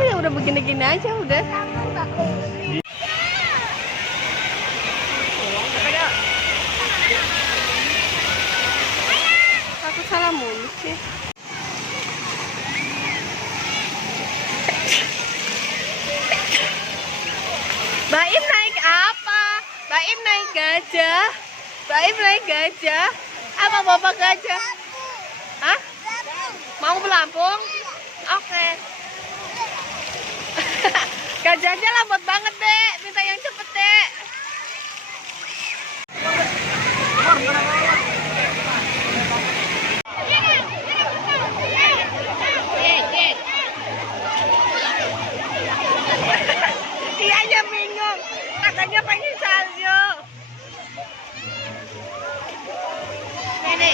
ya udah begini-gini aja udah. Aku salah mulu sih. Baim naik apa? Baim naik gajah. Baim naik gajah. Apa bapak gajah? Hah? Mau Lampung? Oke. Gajahnya lambat banget, Dek. Minta yang cepet, Dek. Dianya bingung. Katanya pengen salju. Ini.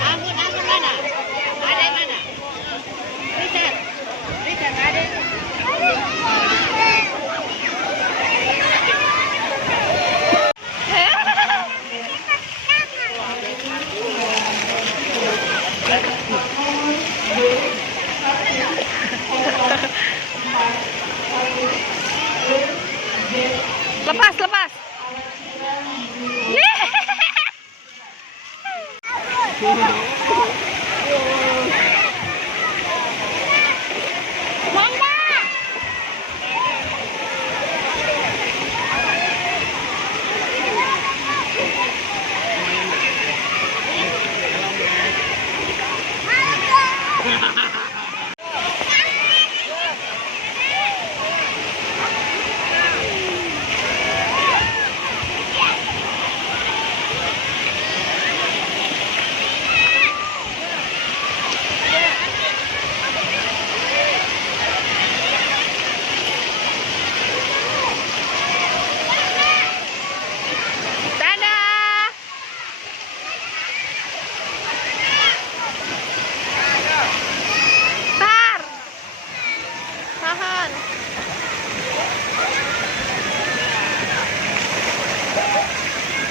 Anggun mana? Ada mana? Richard ada. Lepas.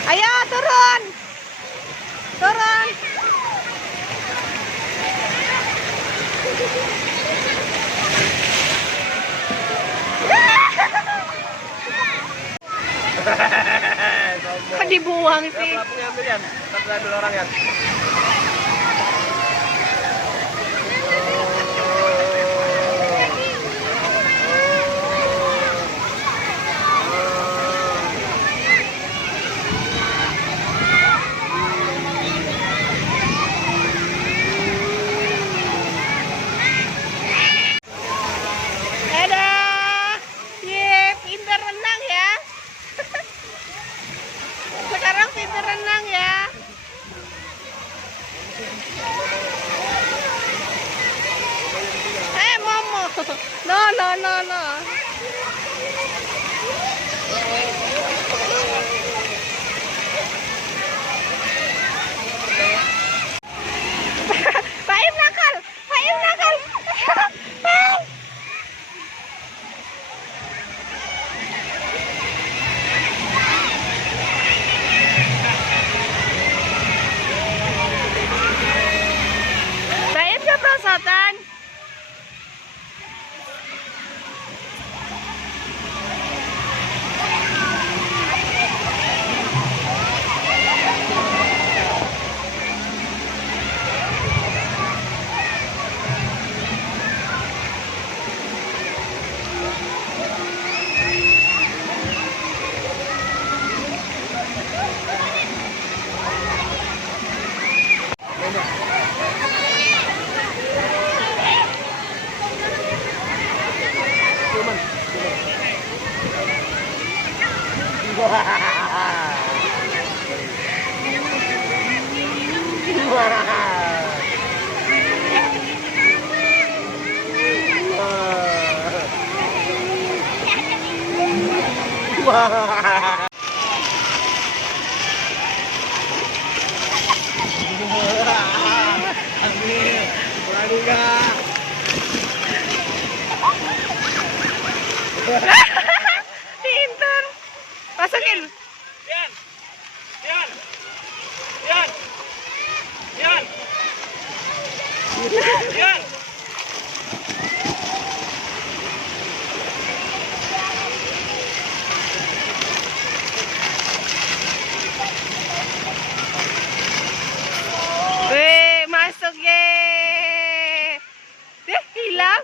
Ayo turun. Kok dibuang sih? Ambil ya, satu orang ya. Sekarang pintar renang ya. Momo. No. Baim nakal. Perosotan. Pintar. Masukin. Dian. Yan. Weh, masuk ye. Hilang.